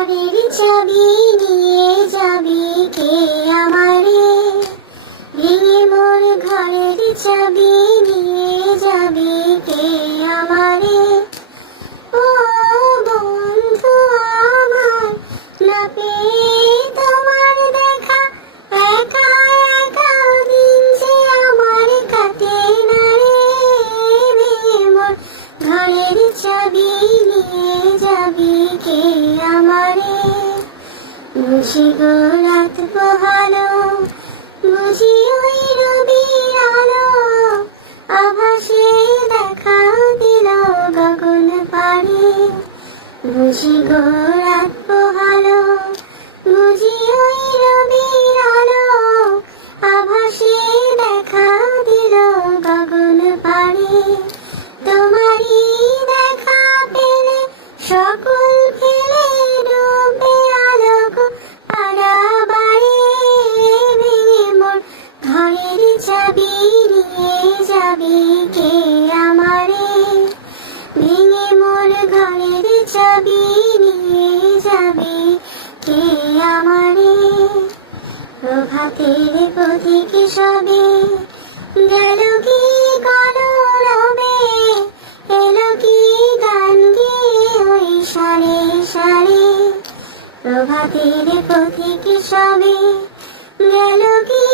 ঘরের চাবি নিয়ে যাবি কে আমারে, ভেঙে মোর ঘরের চাবি নিয়ে যাবি কে আমারে। ও বন্ধু আমার, না পেয়ে তোমার দেখা, একা একা দিন যে আমার কাটে না রে। ভেঙে মোর ঘরের চাবি নিয়ে যাবি কে আমারে। বুঝি গো রাত পোহালো, বুঝি ওই রবির আলো, আভাসে দেখা দিল গগন পারে। বুঝি গো রাত পোহালো, বুঝি ওই রবির আলো, আভাসে দেখা দিল গগন পারে। তোমারই দেখা পেলে সকল ফেলে ডুবে আলোক পারাবারে। ভেঙে মোর ঘরের চাবি নিয়ে যাবি কে আমারে, ভেঙে মোর ঘরের চাবি নিয়ে যাবি কে আমারে। প্রভাতের পথিক সবে গেল কি কলরবে, এলো কি গান গেয়ে ওই সারে সারে। প্রভাতের পথিক সবে গেল কি